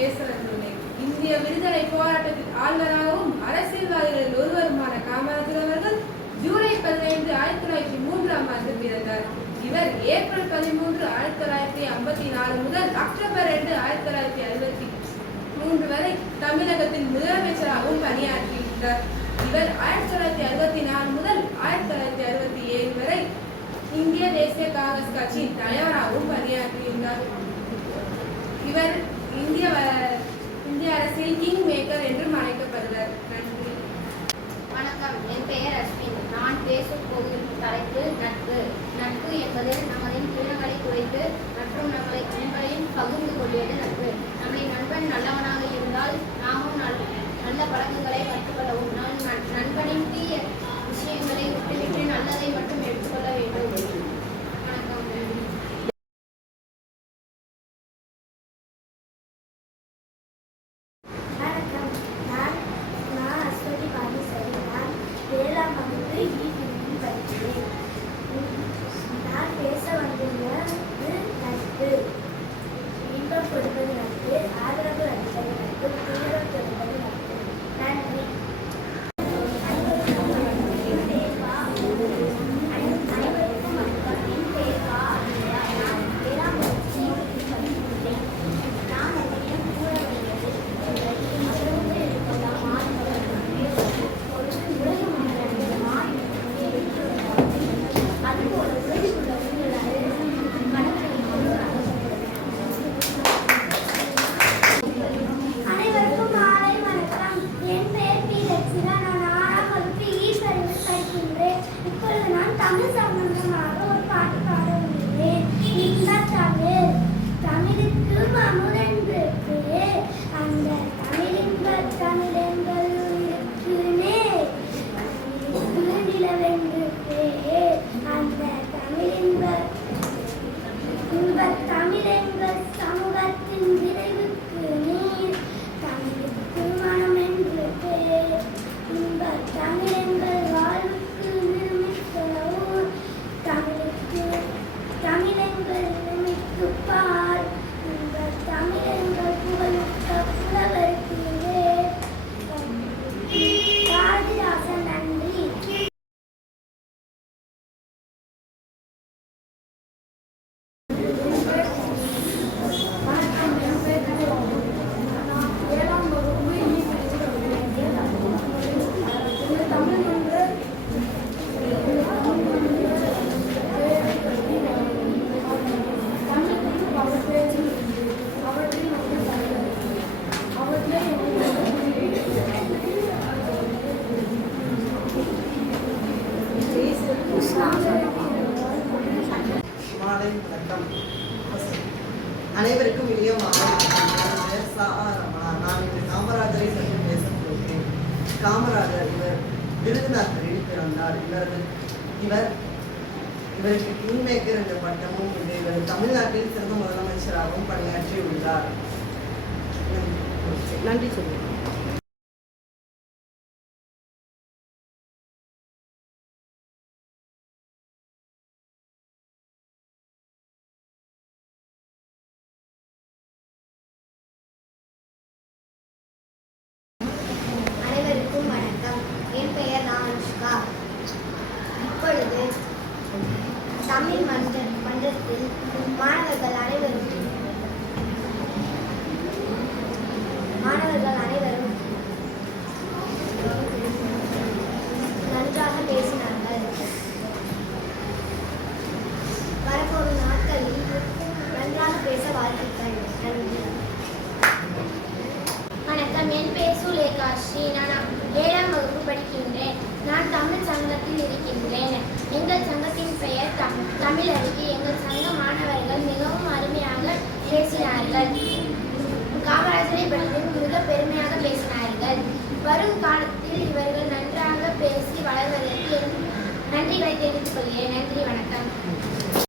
பேச வந்துள்ளேன். இந்திய விடுதலை போராட்டத்தில் ஆழ்வராகவும் அரசியல்வாதிகளில் ஒருவருமான காமராஜர் அவர்கள் ஜூலை 15, 1903 பிறந்தார். இவர் ஏப்ரல் 13, 1954 முதல் அக்டோபர் 2, 1963 வரை தமிழகத்தின் முதலமைச்சராகவும் பணியாற்றியிருந்தார். இவர் 1964 முதல் 1967 வரை இந்திய தேசிய காங்கிரஸ் கட்சியின் தலைவராகவும் பணியாற்றியுள்ளார். இவர் இந்திய அரசியல் கிங் மேக்கர் என்றும் அழைக்கப்படுகிறார். நன்றி. வணக்கம், என் பெயர் அஸ்வின். நான் பேசப் போகும் தலைப்பு நட்பு. நட்பு என்பது நமதின் துயரங்களை குறைத்து மற்றும் நண்பரையும் பகிர்ந்து கொள்வது நட்பு. நம்முடைய நண்பன் நல்லவனாக இருந்தால் நாமும் நல்ல பழக்கங்களை கற்றுக்கொள்ளவும், நண்பனின் தீய விஷயங்களை விட்டுவிட்டு நல்லதை மட்டும் எடுத்துக்கொள்ள வேண்டும். வணக்கம். வணக்கம், நான் அஸ்வதி பாண்டிசரி. நான் 7ஆம் வகுப்பு இ படிக்கிறேன். நான் பேச வந்துள்ளது நட்பு. இன்பம் கொடுப்பது நட்பு, ஆதரவு அளிப்பது நட்பு, துயரம் கொடுப்பது நட்பு. நன்றி. தமிழ் சம்பந்தமாக ஒரு பாட்டு பாட உள்ளேன். தமிழுக்கு அமுதென்று பேர், அந்த தமிழெங்கள் இருக்குமே நிலவென்று பேர், அந்த தமிழெங்கள் சமூகத்தின் விரைவுக்கு நீர், தமிழுக்கு மனம் என்று பேர், தமிழெங்கள் வாழ்வுக்கு நிர்மித்தளவு, தமிழெங்கள் நிமித்து பார், தமிழெங்கள் புகழுக்க புலவருக்கு பாரதிதாசன். நன்றி. அனைவருக்கும் இனிய மாலை. நான் இன்று காமராஜரை பற்றி பேசப் போகிறேன். காமராஜர் இவர் விருதுநகரில் பிறந்தார். இவருக்கு கிங் மேக்கர் என்ற பட்டமும் உண்டு. இவர் தமிழ்நாட்டில் சிறந்த முதலமைச்சராகவும் பணியாற்றி உள்ளார். நன்றி சொல்லுங்கள். வணக்கம், என் பெயர் அனுஷ்கா. இப்பொழுது தமிழ் மன்றத்தில் மாணவர்கள் அனைவரும் நன்றாக பேசினார்கள். வரப்போகும் நாட்களில் நன்றாக பேச வாழ்த்துக்கள். நன்றி. வணக்கம், என் பெயர் சுலேகாஸ்ரீ. நான் 7ஆம் வகுப்பு படிக்கின்றேன். நான் தமிழ் சங்கத்தில் இருக்கின்றேன். எங்கள் சங்கத்தின் பெயர் தமிழருக்கு. எங்கள் சங்க மாணவர்கள் மிகவும் அருமையாக பேசினார்கள். காமராஜரை பற்றி மிக பெருமையாக பேசினார்கள். வரும் காலத்தில் இவர்கள் நன்றாக பேசி வளர்வதற்கு நன்றிகளை தெரிவித்துக் கொள்கிறேன். நன்றி. வணக்கம்.